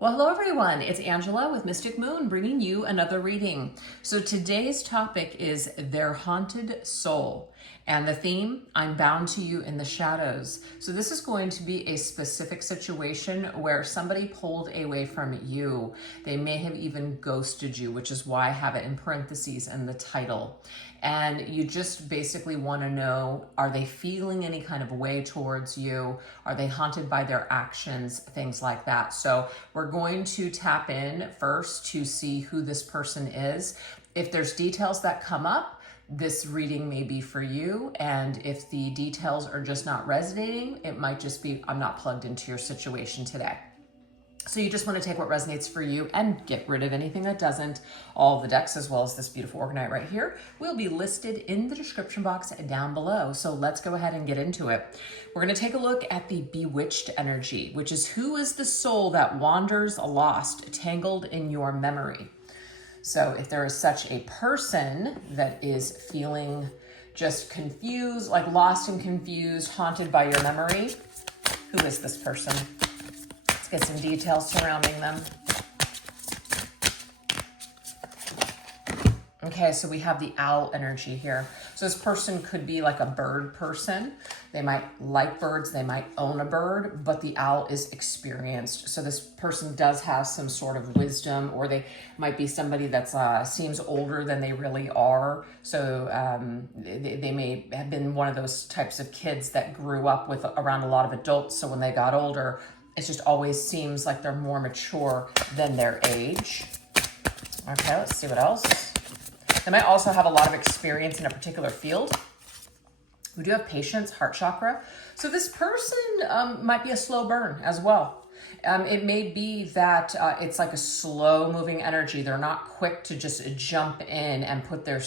Well, hello everyone. It's Angela with Mystic Moon bringing you another reading. So today's topic is their haunted soul. And the theme, I'm bound to you in the shadows. So this is going to be a specific situation where somebody pulled away from you. They may have even ghosted you, which is why I have it in parentheses in the title. And you just basically want to know, are they feeling any kind of way towards you? Are they haunted by their actions? Things like that. So we're going to tap in first to see who this person is. If there's details that come up, this reading may be for you. And if the details are just not resonating, it might just be, I'm not plugged into your situation today. So you just want to take what resonates for you and get rid of anything that doesn't. All the decks, as well as this beautiful Orgonite right here, will be listed in the description box down below. So let's go ahead and get into it. We're going to take a look at the Bewitched energy, which is who is the soul that wanders lost, tangled in your memory. So if there is such a person that is feeling just confused, like lost and confused, haunted by your memory, who is this person? Get some details surrounding them. Okay, so we have the owl energy here. So this person could be like a bird person. They might like birds, they might own a bird, but the owl is experienced. So this person does have some sort of wisdom, or they might be somebody that seems older than they really are. So they may have been one of those types of kids that grew up with around a lot of adults. So when they got older, it just always seems like they're more mature than their age. Okay, let's see what else. They might also have a lot of experience in a particular field. We do have patience, heart chakra. So this person might be a slow burn as well. It may be that it's like a slow moving energy. They're not quick to just jump in and put their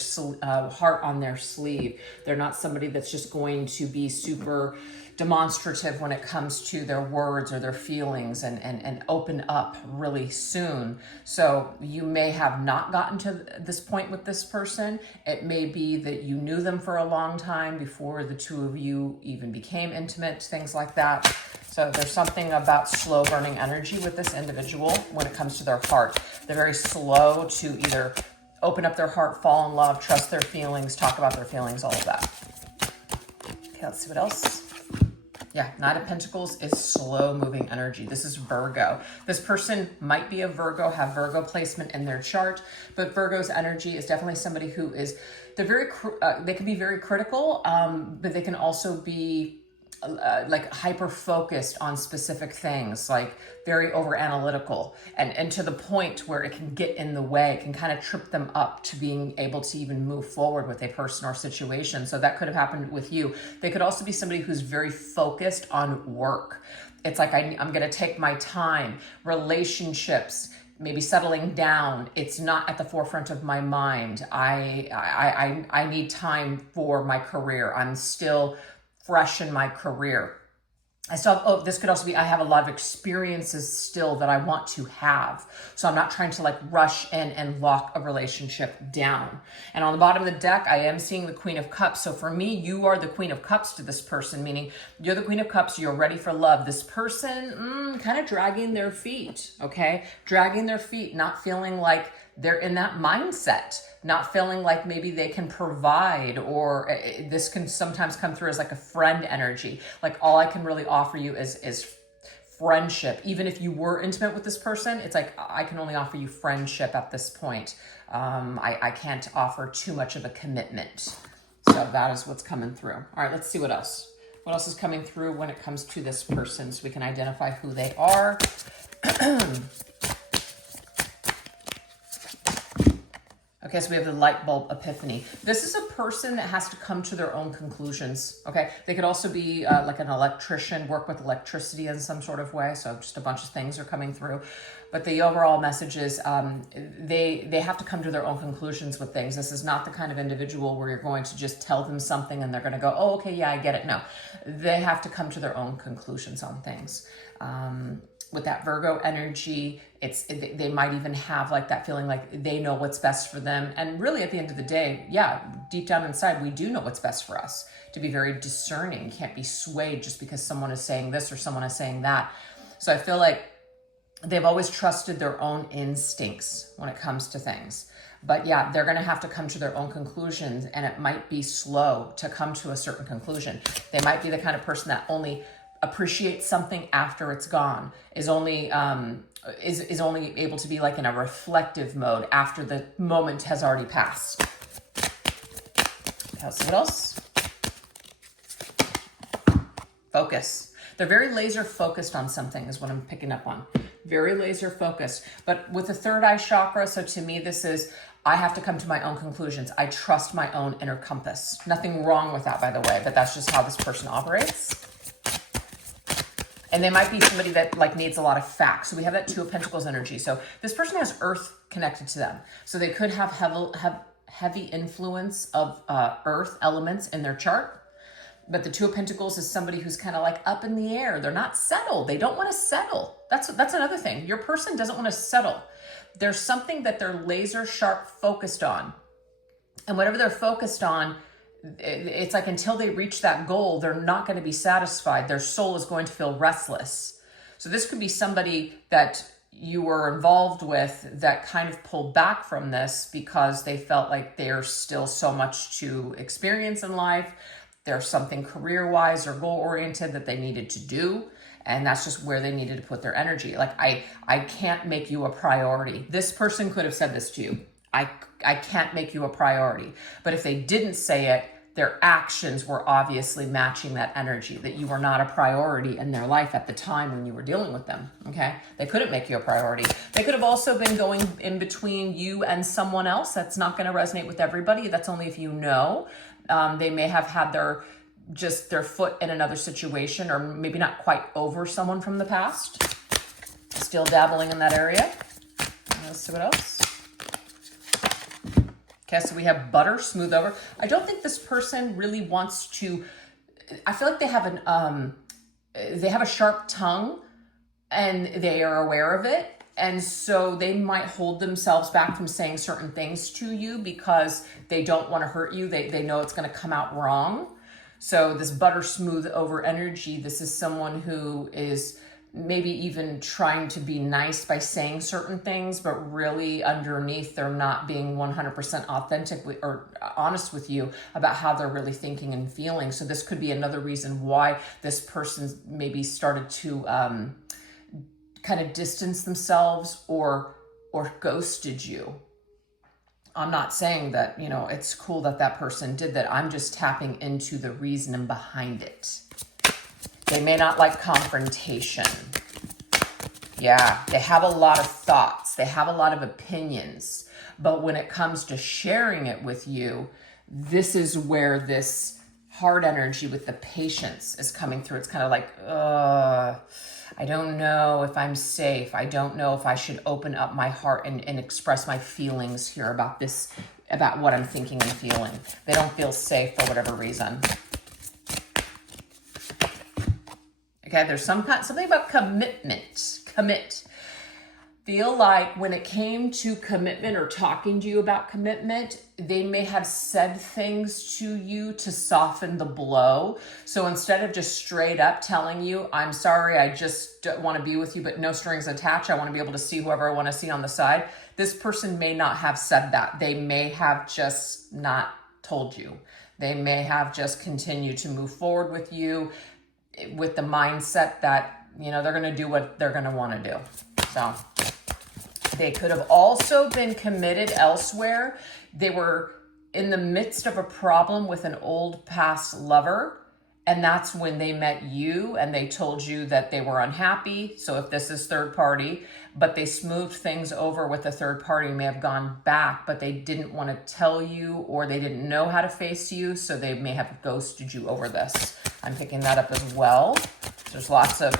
heart on their sleeve. They're not somebody that's just going to be super demonstrative when it comes to their words or their feelings and open up really soon. So you may have not gotten to this point with this person. It may be that you knew them for a long time before the two of you even became intimate, things like that. So there's something about slow burning energy with this individual when it comes to their heart. They're very slow to either open up their heart, fall in love, trust their feelings, talk about their feelings, all of that. Okay, let's see what else. Yeah, Knight of Pentacles is slow moving energy. This is Virgo. This person might be a Virgo, have Virgo placement in their chart, but Virgo's energy is definitely somebody who is, they can be very critical, but they can also be like hyper focused on specific things, like very over analytical, and to the point where it can get in the way, it can kind of trip them up to being able to even move forward with a person or situation. So that could have happened with you. They could also be somebody who's very focused on work. It's like, I'm going to take my time. Relationships, maybe settling down, it's not at the forefront of my mind. I need time for my career. I'm still fresh in my career. This could also be, I have a lot of experiences still that I want to have. So I'm not trying to like rush in and lock a relationship down. And on the bottom of the deck, I am seeing the Queen of Cups. So for me, you are the Queen of Cups to this person, meaning you're the Queen of Cups, you're ready for love. This person, kind of dragging their feet, okay? Dragging their feet, not feeling like they're in that mindset, not feeling like maybe they can provide, or this can sometimes come through as like a friend energy. Like all I can really offer you is friendship. Even if you were intimate with this person, it's like, I can only offer you friendship at this point. I can't offer too much of a commitment. So that is what's coming through. All right, let's see what else. What else is coming through when it comes to this person so we can identify who they are. Okay, so we have the light bulb epiphany. This is a person that has to come to their own conclusions, okay? They could also be like an electrician, work with electricity in some sort of way, so just a bunch of things are coming through. But the overall message is they have to come to their own conclusions with things. This is not the kind of individual where you're going to just tell them something and they're going to go, oh, okay, yeah, I get it. No, they have to come to their own conclusions on things. With that Virgo energy, they might even have like that feeling like they know what's best for them. And really at the end of the day, yeah, deep down inside, we do know what's best for us. To be very discerning, can't be swayed just because someone is saying this or someone is saying that. So I feel like they've always trusted their own instincts when it comes to things. But yeah, they're going to have to come to their own conclusions, and it might be slow to come to a certain conclusion. They might be the kind of person that only appreciates something after it's gone, is only able to be like in a reflective mode after the moment has already passed. Let's see what else. Focus. They're very laser focused on something is what I'm picking up on. Very laser focused. But with the third eye chakra, so to me, this is, I have to come to my own conclusions. I trust my own inner compass. Nothing wrong with that, by the way, but that's just how this person operates. And they might be somebody that like needs a lot of facts. So we have that Two of Pentacles energy. So this person has earth connected to them. So they could have heavy influence of earth elements in their chart. But the Two of Pentacles is somebody who's kind of like up in the air. They're not settled. They don't want to settle. That's another thing. Your person doesn't want to settle. There's something that they're laser sharp focused on. And whatever they're focused on, it's like until they reach that goal, they're not going to be satisfied. Their soul is going to feel restless. So this could be somebody that you were involved with that kind of pulled back from this because they felt like there's still so much to experience in life. There's something career-wise or goal-oriented that they needed to do. And that's just where they needed to put their energy. Like, I can't make you a priority. This person could have said this to you. I can't make you a priority. But if they didn't say it, their actions were obviously matching that energy, that you were not a priority in their life at the time when you were dealing with them, okay? They couldn't make you a priority. They could have also been going in between you and someone else. That's not going to resonate with everybody. That's only if you know. They may have had their foot in another situation, or maybe not quite over someone from the past. Still dabbling in that area. Let's see what else. Okay, so we have butter, smooth over. I don't think this person really wants to, I feel like they have a sharp tongue and they are aware of it. And so they might hold themselves back from saying certain things to you because they don't want to hurt you. They know it's going to come out wrong. So this butter smooth over energy, this is someone who is maybe even trying to be nice by saying certain things, but really underneath they're not being 100% authentic or honest with you about how they're really thinking and feeling. So this could be another reason why this person maybe started to kind of distance themselves or ghosted you. I'm not saying that, it's cool that person did that. I'm just tapping into the reasoning behind it. They may not like confrontation. Yeah, they have a lot of thoughts. They have a lot of opinions. But when it comes to sharing it with you, this is where this hard energy with the patience is coming through. It's kind of like, I don't know if I'm safe. I don't know if I should open up my heart and express my feelings here about this, about what I'm thinking and feeling. They don't feel safe for whatever reason. Okay, there's something about commitment. Commit. Feel like when it came to commitment or talking to you about commitment, they may have said things to you to soften the blow. So instead of just straight up telling you, I'm sorry, I just want to be with you, but no strings attached. I want to be able to see whoever I want to see on the side. This person may not have said that. They may have just not told you. They may have just continued to move forward with you with the mindset that, they're going to do what they're going to want to do. So they could have also been committed elsewhere. They were in the midst of a problem with an old past lover, and that's when they met you and they told you that they were unhappy. So if this is third party, but they smoothed things over with the third party, may have gone back, but they didn't want to tell you, or they didn't know how to face you, so they may have ghosted you over this. I'm picking that up as well. There's lots of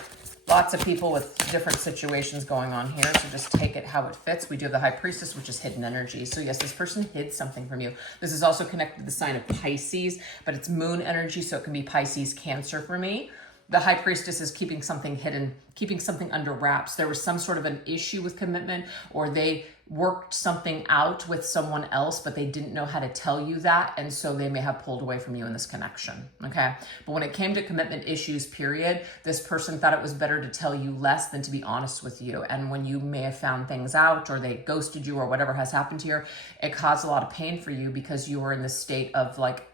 people with different situations going on here, so just take it how it fits. We do have the High Priestess, which is hidden energy. So yes, this person hid something from you. This is also connected to the sign of Pisces, but it's moon energy, so it can be Pisces, Cancer for me. the high priestess is keeping something hidden, keeping something under wraps. There was some sort of an issue with commitment, or they worked something out with someone else, but they didn't know how to tell you that. And so they may have pulled away from you in this connection. Okay. But when it came to commitment issues, period, this person thought it was better to tell you less than to be honest with you. And when you may have found things out, or they ghosted you, or whatever has happened here, it caused a lot of pain for you because you were in this state of like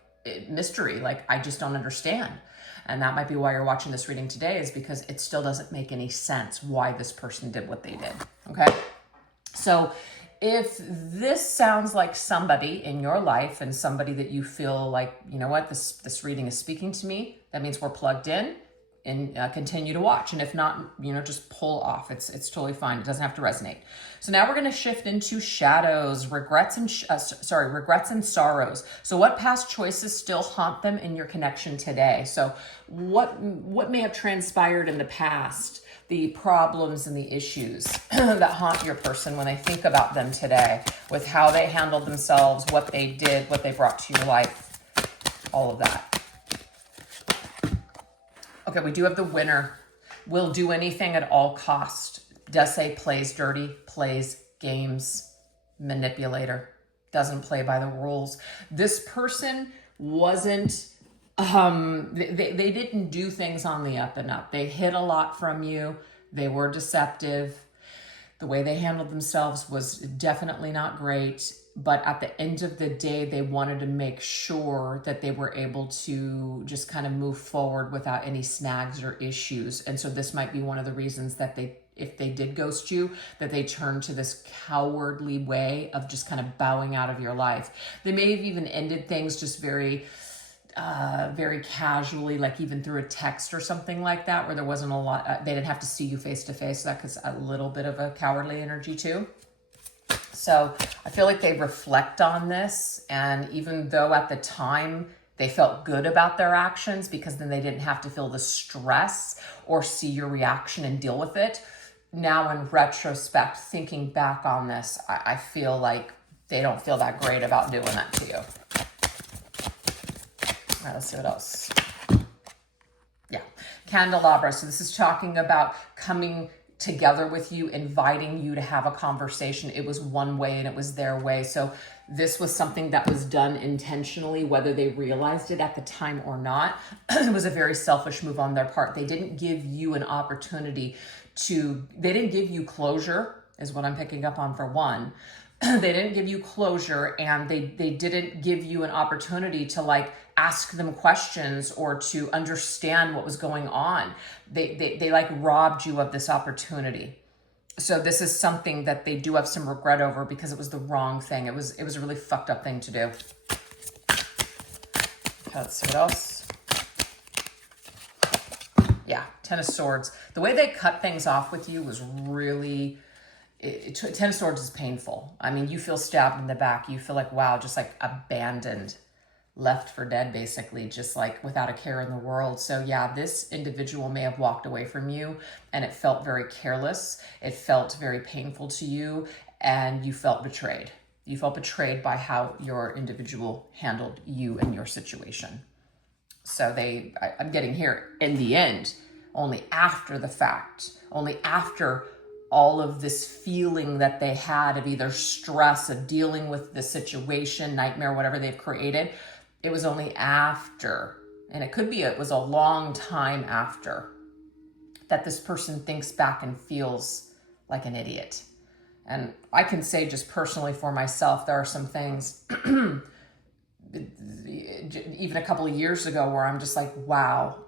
mystery. Like, I just don't understand. And that might be why you're watching this reading today, is because it still doesn't make any sense why this person did what they did. Okay. So if this sounds like somebody in your life and somebody that you feel like, you know what, this reading is speaking to me, that means we're plugged in, and continue to watch. And if not, you know, just pull off. It's totally fine. It doesn't have to resonate. So now we're going to shift into shadows, regrets and sorrows. So what past choices still haunt them in your connection today? So what may have transpired in the past, the problems and the issues that haunt your person when they think about them today, with how they handled themselves, what they did, what they brought to your life, all of that. Okay, we do have the winner. Will do anything at all cost. Does say plays dirty, plays games, manipulator, doesn't play by the rules. This person wasn't, they didn't do things on the up and up. They hid a lot from you. They were deceptive. The way they handled themselves was definitely not great. But at the end of the day, they wanted to make sure that they were able to just kind of move forward without any snags or issues. And so this might be one of the reasons that if they did ghost you, that they turned to this cowardly way of just kind of bowing out of your life. They may have even ended things just very casually, like even through a text or something like that, where there wasn't a lot, they didn't have to see you face to face. So that could a little bit of a cowardly energy too. So I feel like they reflect on this, and even though at the time they felt good about their actions, because then they didn't have to feel the stress or see your reaction and deal with it, now in retrospect, thinking back on this, I feel like they don't feel that great about doing that to you. All right, let's see what else. Yeah, candelabra. So this is talking about coming together with you, inviting you to have a conversation. It was one way and it was their way. So this was something that was done intentionally, whether they realized it at the time or not. It was a very selfish move on their part. They didn't give you an opportunity they didn't give you closure, is what I'm picking up on for one. They didn't give you closure, and they didn't give you an opportunity to like ask them questions or to understand what was going on. They like robbed you of this opportunity. So this is something that they do have some regret over, because it was the wrong thing. It was a really fucked up thing to do. Let's see what else. Yeah, Ten of Swords. The way they cut things off with you was really, Ten of Swords is painful. I mean, you feel stabbed in the back. You feel like, wow, just like abandoned, left for dead, basically, just like without a care in the world. So yeah, this individual may have walked away from you, and it felt very careless. It felt very painful to you, and you felt betrayed. You felt betrayed by how your individual handled you and your situation. So I'm getting here in the end, only after the fact, only after all of this feeling that they had of either stress, of dealing with the situation, nightmare, whatever they've created. It was only after, and it was a long time after, that this person thinks back and feels like an idiot. And I can say just personally for myself, there are some things even a couple of years ago where I'm just like, wow,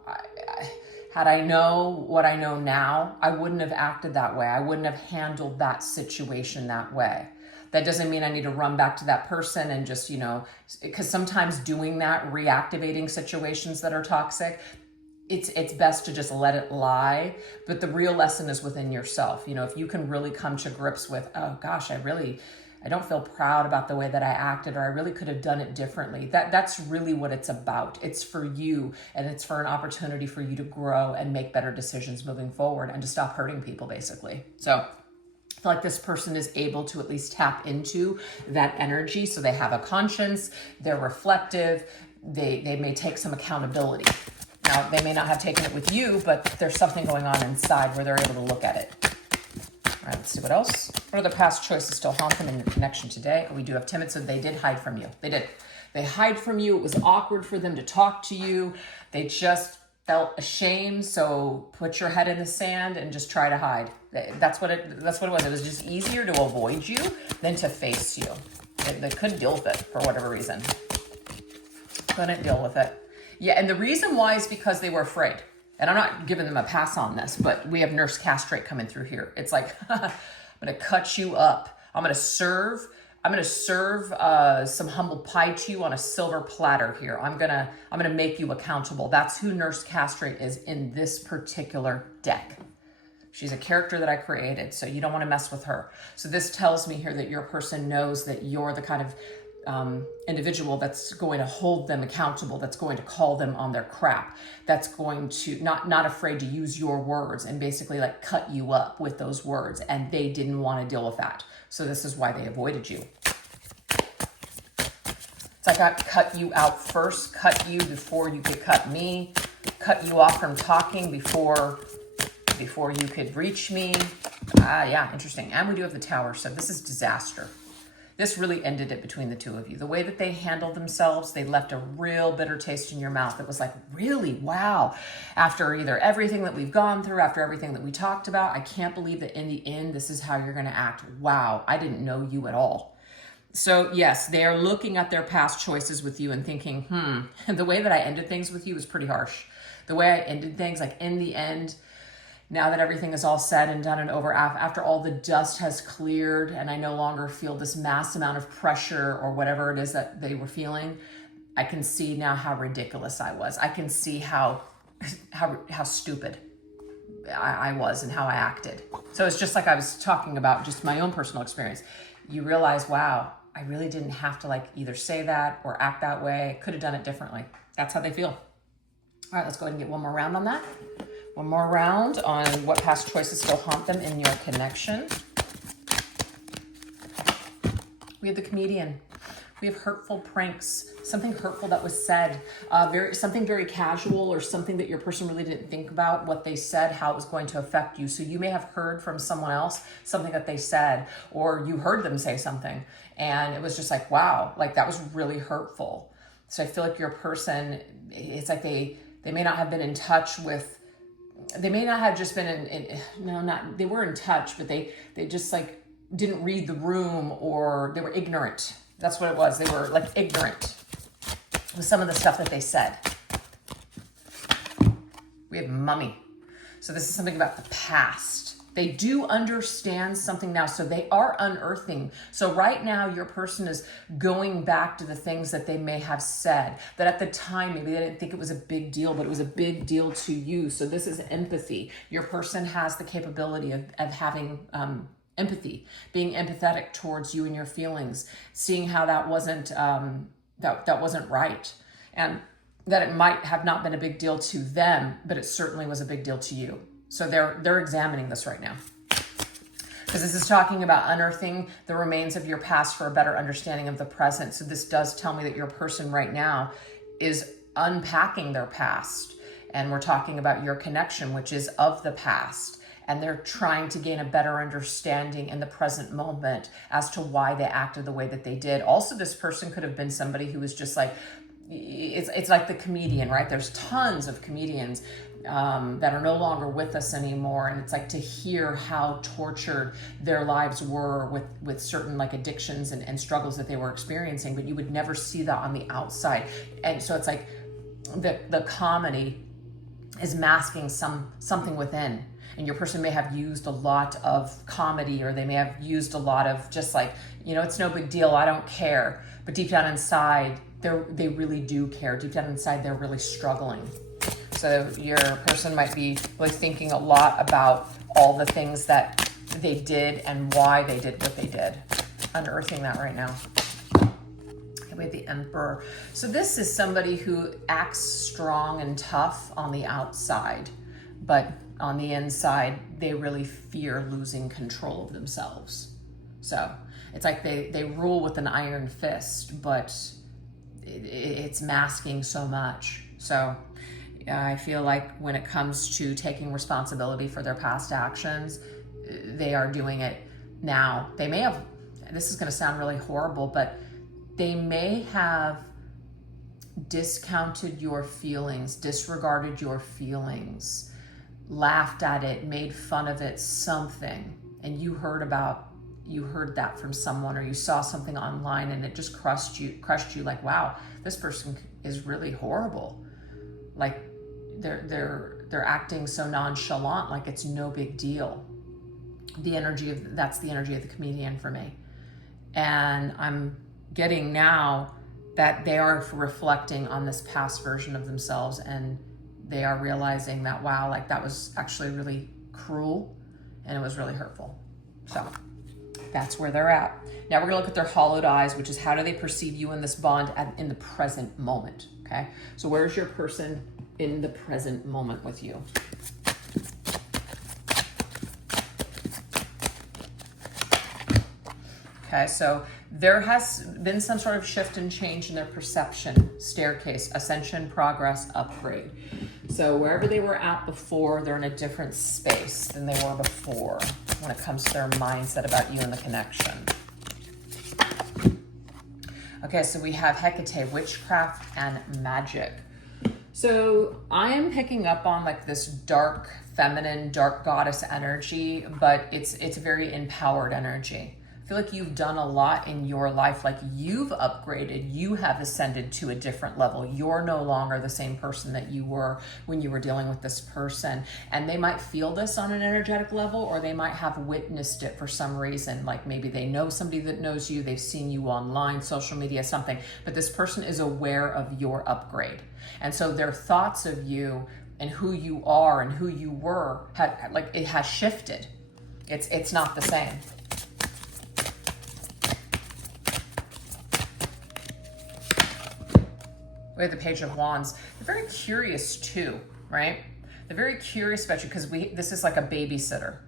had I know what I know now, I wouldn't have acted that way. I wouldn't have handled that situation that way. That doesn't mean I need to run back to that person and just, because sometimes doing that, reactivating situations that are toxic, it's best to just let it lie. But the real lesson is within yourself. If you can really come to grips with, oh gosh, I don't feel proud about the way that I acted, or I really could have done it differently. That's really what it's about. It's for you, and it's for an opportunity for you to grow and make better decisions moving forward and to stop hurting people, basically. So I feel like this person is able to at least tap into that energy. So they have a conscience, they're reflective, they may take some accountability. Now, they may not have taken it with you, but there's something going on inside where they're able to look at it. All right, let's see what else. What other past choices still haunt them in your connection today? We do have timid, so they did hide from you. They did. They hide from you. It was awkward for them to talk to you. They just felt ashamed, so put your head in the sand and just try to hide. That's what it was. It was just easier to avoid you than to face you. They couldn't deal with it for whatever reason. Couldn't deal with it. Yeah, and the reason why is because they were afraid. And I'm not giving them a pass on this, but we have nurse castrate coming through here. It's like, I'm going to cut you up. I'm going to serve some humble pie to you on a silver platter here. I'm gonna make you accountable. That's who Nurse Castrate is in this particular deck. She's a character that I created, so you don't want to mess with her. So this tells me here that your person knows that you're the kind of individual that's going to hold them accountable, that's going to call them on their crap, that's going to not afraid to use your words and basically like cut you up with those words, and they didn't want to deal with that. So this is why they avoided you. It's like I cut you out first, cut you before you could cut me, cut you off from talking before you could reach me. Yeah, interesting. And we do have the Tower, so this is disaster. This really ended it between the two of you. The way that they handled themselves, they left a real bitter taste in your mouth. It was like, really? Wow. After either everything that we've gone through, after everything that we talked about, I can't believe that in the end, this is how you're going to act. Wow, I didn't know you at all. So yes, they are looking at their past choices with you and thinking, the way that I ended things with you was pretty harsh. The way I ended things, like in the end, now that everything is all said and done and over, after all the dust has cleared and I no longer feel this mass amount of pressure or whatever it is that they were feeling, I can see now how ridiculous I was. I can see how stupid I was and how I acted. So it's just like I was talking about just my own personal experience. You realize, wow, I really didn't have to like either say that or act that way. I could have done it differently. That's how they feel. All right, let's go ahead and get one more round on that. One more round on what past choices still haunt them in your connection. We have the Comedian. We have hurtful pranks, something hurtful that was said, something very casual or something that your person really didn't think about what they said, how it was going to affect you. So you may have heard from someone else something that they said, or you heard them say something and it was just like, wow, like that was really hurtful. So I feel like your person, it's like they may not have been in touch with, they may not have just been they were in touch, but they just like didn't read the room, or they were ignorant. That's what it was. They were like ignorant with some of the stuff that they said. We have Mummy. So this is something about the past. They do understand something now, so they are unearthing. So right now, your person is going back to the things that they may have said, that at the time, maybe they didn't think it was a big deal, but it was a big deal to you. So this is empathy. Your person has the capability of having empathy, being empathetic towards you and your feelings, seeing how that wasn't that wasn't right, and that it might have not been a big deal to them, but it certainly was a big deal to you. So they're examining this right now, because this is talking about unearthing the remains of your past for a better understanding of the present. So this does tell me that your person right now is unpacking their past, and we're talking about your connection, which is of the past. And they're trying to gain a better understanding in the present moment as to why they acted the way that they did. Also, this person could have been somebody who was just like, it's like the comedian, right? There's tons of comedians that are no longer with us anymore. And it's like to hear how tortured their lives were with certain like addictions and struggles that they were experiencing, but you would never see that on the outside. And so it's like the comedy is masking something within. And your person may have used a lot of comedy, or they may have used a lot of just like, it's no big deal, I don't care. But deep down inside, they really do care. Deep down inside, they're really struggling. So your person might be really thinking a lot about all the things that they did and why they did what they did. Unearthing that right now. Okay, we have the Emperor. So this is somebody who acts strong and tough on the outside, but on the inside, they really fear losing control of themselves. So it's like they rule with an iron fist, but it's masking so much. So I feel like when it comes to taking responsibility for their past actions, they are doing it now. They may have, this is going to sound really horrible, but they may have discounted your feelings, disregarded your feelings, laughed at it, made fun of it, something, and you heard that from someone, or you saw something online and it just crushed you like, wow, this person is really horrible. Like they're acting so nonchalant, like it's no big deal. That's the energy of the comedian for me. And I'm getting now that they are reflecting on this past version of themselves, and they are realizing that, wow, like that was actually really cruel and it was really hurtful. So that's where they're at. Now we're gonna look at their hollowed eyes, which is how do they perceive you in this bond in the present moment, okay? So where's your person in the present moment with you? Okay, so there has been some sort of shift and change in their perception, staircase, ascension, progress, upgrade. So wherever they were at before, they're in a different space than they were before when it comes to their mindset about you and the connection. Okay, so we have Hecate, witchcraft and magic. So I am picking up on like this dark feminine, dark goddess energy, but it's a very empowered energy. I feel like you've done a lot in your life, like you've upgraded, you have ascended to a different level. You're no longer the same person that you were when you were dealing with this person. And they might feel this on an energetic level, or they might have witnessed it for some reason. Like maybe they know somebody that knows you, they've seen you online, social media, something, but this person is aware of your upgrade. And so their thoughts of you and who you are and who you were, it has shifted. It's not the same. We have the Page of Wands. They're very curious too, right? They're very curious about you because this is like a babysitter.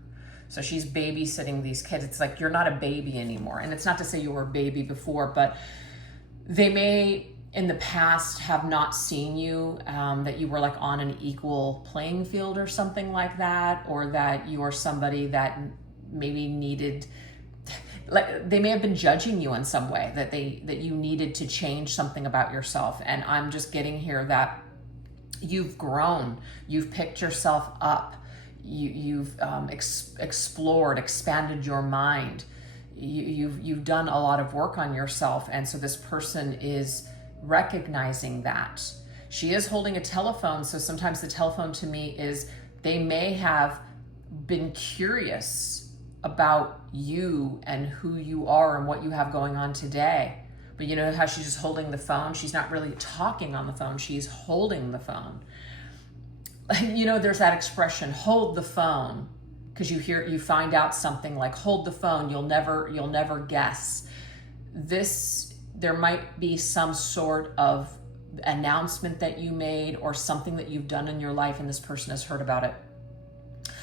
So she's babysitting these kids. It's like you're not a baby anymore. And it's not to say you were a baby before, but they may in the past have not seen you, that you were like on an equal playing field or something like that, or that you are somebody that maybe needed, like they may have been judging you in some way, that you needed to change something about yourself. And I'm just getting here that you've grown, you've picked yourself up, you've explored, expanded your mind, you've done a lot of work on yourself. And so this person is recognizing that. She is holding a telephone, so sometimes the telephone to me is they may have been curious about you and who you are and what you have going on today. But you know how she's just holding the phone? She's not really talking on the phone, she's holding the phone. You know, there's that expression, hold the phone, because you find out something like hold the phone, you'll never guess. There might be some sort of announcement that you made or something that you've done in your life, and this person has heard about it.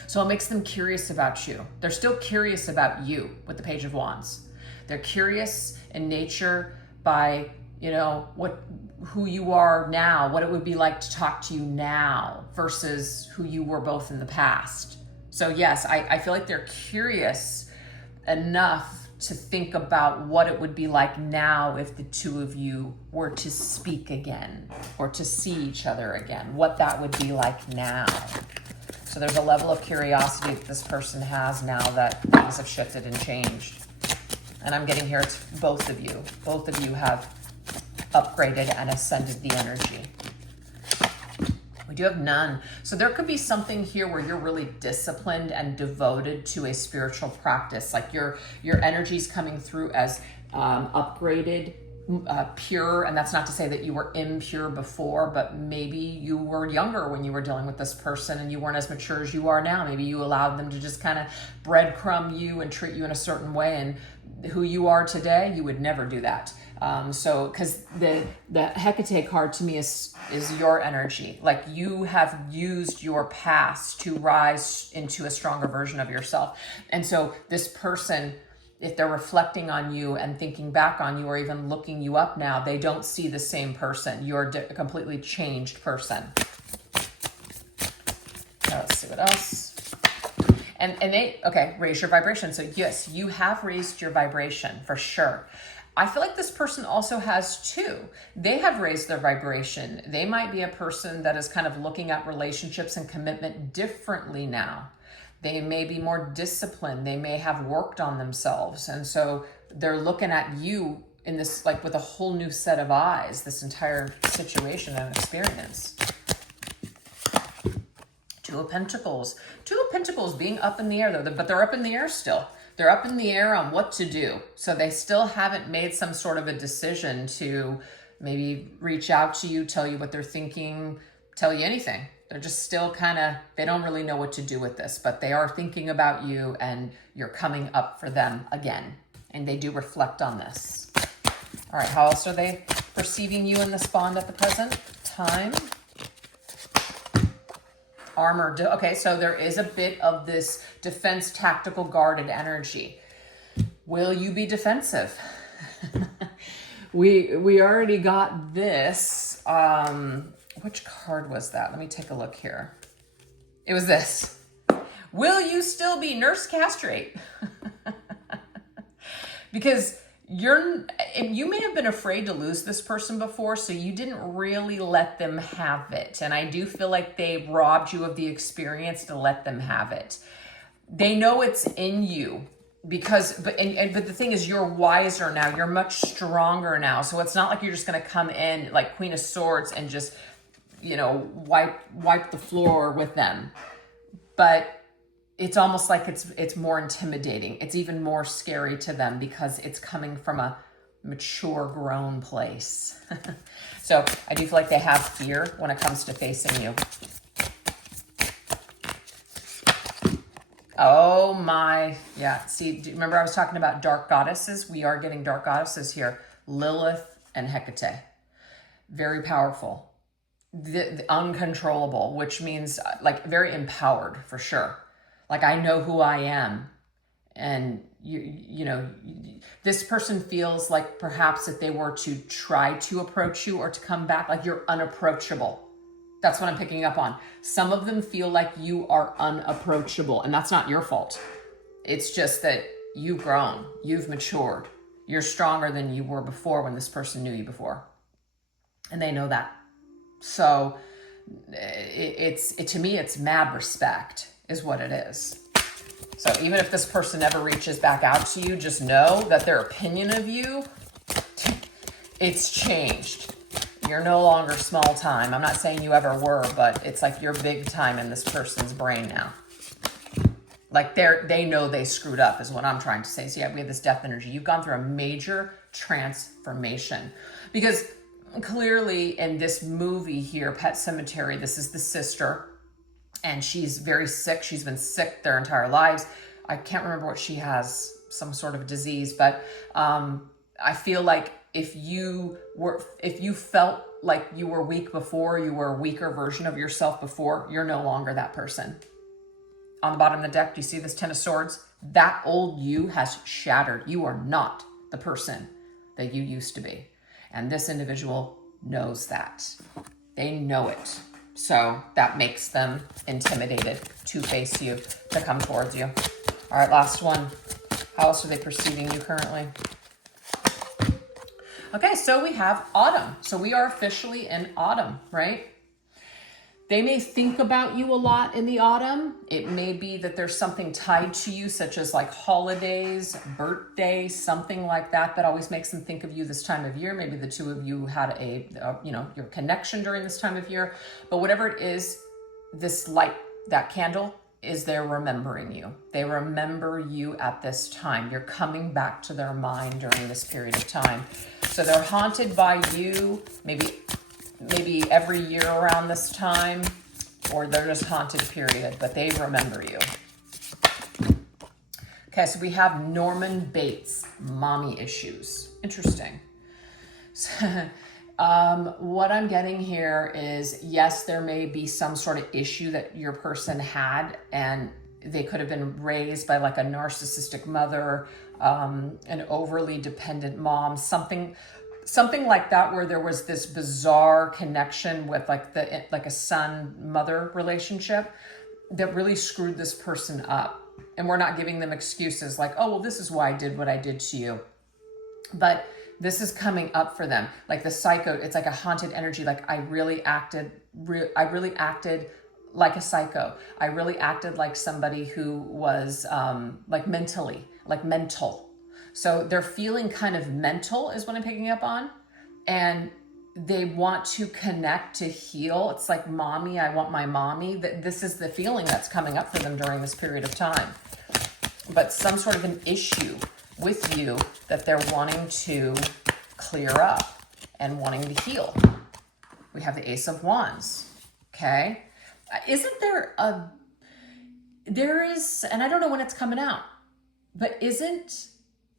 So it makes them curious about you. They're still curious about you with the Page of Wands. They're curious in nature by, you know, who you are now, what it would be like to talk to you now versus who you were both in the past. So yes, I feel like they're curious enough to think about what it would be like now if the two of you were to speak again or to see each other again, what that would be like now. So there's a level of curiosity that this person has now that things have shifted and changed. And I'm getting here, it's both of you. Both of you have upgraded and ascended the energy. We do have none. So there could be something here where you're really disciplined and devoted to a spiritual practice. Like your energy's coming through as upgraded, pure. And that's not to say that you were impure before, but maybe you were younger when you were dealing with this person and you weren't as mature as you are now. Maybe you allowed them to just kind of breadcrumb you and treat you in a certain way. And who you are today, you would never do that. So, because the Hecate card to me is your energy. Like you have used your past to rise into a stronger version of yourself. And so this person, if they're reflecting on you and thinking back on you or even looking you up now, they don't see the same person. You're a completely changed person. see what else. And they, okay, raise your vibration. So yes, you have raised your vibration for sure. I feel like this person also has too. They have raised their vibration. They might be a person that is kind of looking at relationships and commitment differently now. They may be more disciplined. They may have worked on themselves. And so they're looking at you in this, like with a whole new set of eyes, this entire situation and experience. Two of Pentacles. Two of Pentacles being up in the air though, but they're up in the air still. They're up in the air on what to do. So they still haven't made some sort of a decision to maybe reach out to you, tell you what they're thinking, tell you anything. They're just still kind of, they don't really know what to do with this, but they are thinking about you and you're coming up for them again. And they do reflect on this. All right, how else are they perceiving you in this bond at the present time? Armor. Okay, so there is a bit of this defense, tactical, guarded energy. Will you be defensive? we already got this. Which card was that? Let me take a look here. It was this. Will you still be nurse castrate? Because you may have been afraid to lose this person before, so you didn't really let them have it. And I do feel like they robbed you of the experience to let them have it. They know it's in you because, but the thing is, you're wiser now. You're much stronger now. So it's not like you're just going to come in like Queen of Swords and just, you know, wipe the floor with them. But it's almost like it's more intimidating. It's even more scary to them because it's coming from a mature, grown place. So I do feel like they have fear when it comes to facing you. Oh my, yeah. See, do you remember I was talking about dark goddesses? We are getting dark goddesses here. Lilith and Hecate. Very powerful. The uncontrollable, which means like very empowered for sure. Like, I know who I am. And, you know, this person feels like perhaps if they were to try to approach you or to come back, like you're unapproachable. That's what I'm picking up on. Some of them feel like you are unapproachable, and that's not your fault. It's just that you've grown, you've matured. You're stronger than you were before when this person knew you before. And they know that. So to me, it's mad respect is what it is. So even if this person never reaches back out to you, just know that their opinion of you, it's changed. You're no longer small time. I'm not saying you ever were, but it's like you're big time in this person's brain now. Like they know they screwed up is what I'm trying to say. So yeah, we have this death energy. You've gone through a major transformation because clearly in this movie here, Pet Sematary, this is the sister. And she's very sick. She's been sick their entire lives. I can't remember what she has, some sort of disease, but I feel like if you felt like you were weak before, you were a weaker version of yourself before, you're no longer that person. On the bottom of the deck, do you see this Ten of Swords? That old you has shattered. You are not the person that you used to be. And this individual knows that. They know it. So that makes them intimidated to face you, to come towards you. All right, last one. How else are they perceiving you currently? Okay, so we have autumn. So we are officially in autumn, right? They may think about you a lot in the autumn. It may be that there's something tied to you, such as like holidays, birthdays, something like that, that always makes them think of you this time of year. Maybe the two of you had your connection during this time of year. But whatever it is, this light, that candle, is they're remembering you. They remember you at this time. You're coming back to their mind during this period of time. So they're haunted by you, maybe every year around this time, or they're just haunted, period, but they remember you. Okay, so we have Norman Bates, mommy issues. Interesting. So, what I'm getting here is, yes, there may be some sort of issue that your person had, and they could have been raised by like a narcissistic mother, an overly dependent mom, something like that, where there was this bizarre connection with like a son-mother relationship. that really screwed this person up. And we're not giving them excuses like, oh, well, this is why I did what I did to you. But this is coming up for them. Like the psycho, it's like a haunted energy. Like I really acted like a psycho. I really acted like somebody who was like mentally, like mental. So they're feeling kind of mental is what I'm picking up on. And they want to connect to heal. It's like, mommy, I want my mommy. This is the feeling that's coming up for them during this period of time. But some sort of an issue with you that they're wanting to clear up and wanting to heal. We have the Ace of Wands, okay? Isn't there is, and I don't know when it's coming out, but isn't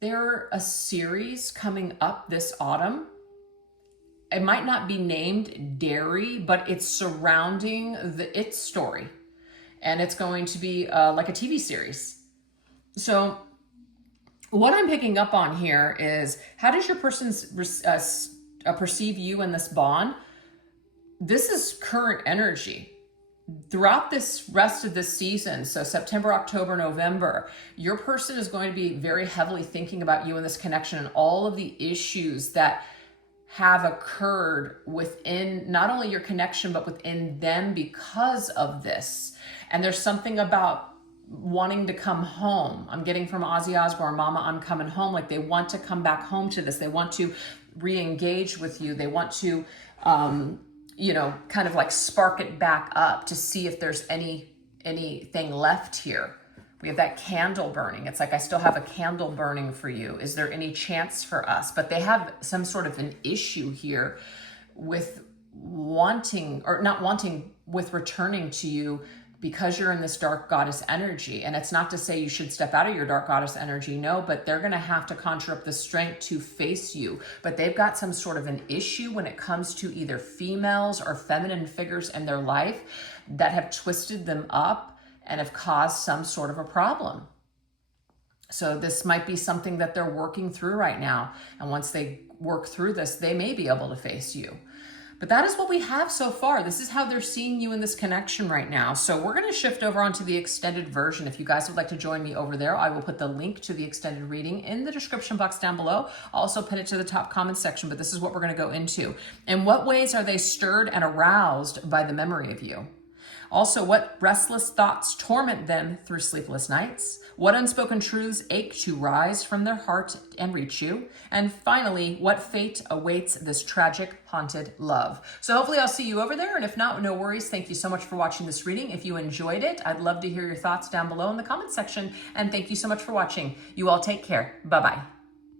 there a series coming up this autumn? It might not be named Dairy, but it's surrounding the It story. And it's going to be like a TV series. So what I'm picking up on here is, how does your person perceive you in this bond? This is current energy. Throughout this rest of this season, so September, October, November, your person is going to be very heavily thinking about you in this connection and all of the issues that have occurred within not only your connection, but within them because of this. And there's something about wanting to come home. I'm getting from Ozzy Osbourne, Mama, I'm coming home. Like they want to come back home to this. They want to re-engage with you. They want to, kind of like spark it back up to see if there's anything left here. We have that candle burning. It's like, I still have a candle burning for you. Is there any chance for us? But they have some sort of an issue here with wanting, or not wanting, with returning to you because you're in this dark goddess energy. And it's not to say you should step out of your dark goddess energy, no, but they're going to have to conjure up the strength to face you. But they've got some sort of an issue when it comes to either females or feminine figures in their life that have twisted them up and have caused some sort of a problem. So this might be something that they're working through right now. And once they work through this, they may be able to face you. But that is what we have so far. This is how they're seeing you in this connection right now. So we're going to shift over onto the extended version. If you guys would like to join me over there, I will put the link to the extended reading in the description box down below. I'll also pin it to the top comment section, but this is what we're going to go into. In what ways are they stirred and aroused by the memory of you? Also, what restless thoughts torment them through sleepless nights? What unspoken truths ache to rise from their heart and reach you? And finally, what fate awaits this tragic, haunted love? So hopefully I'll see you over there. And if not, no worries. Thank you so much for watching this reading. If you enjoyed it, I'd love to hear your thoughts down below in the comment section. And thank you so much for watching. You all take care. Bye-bye.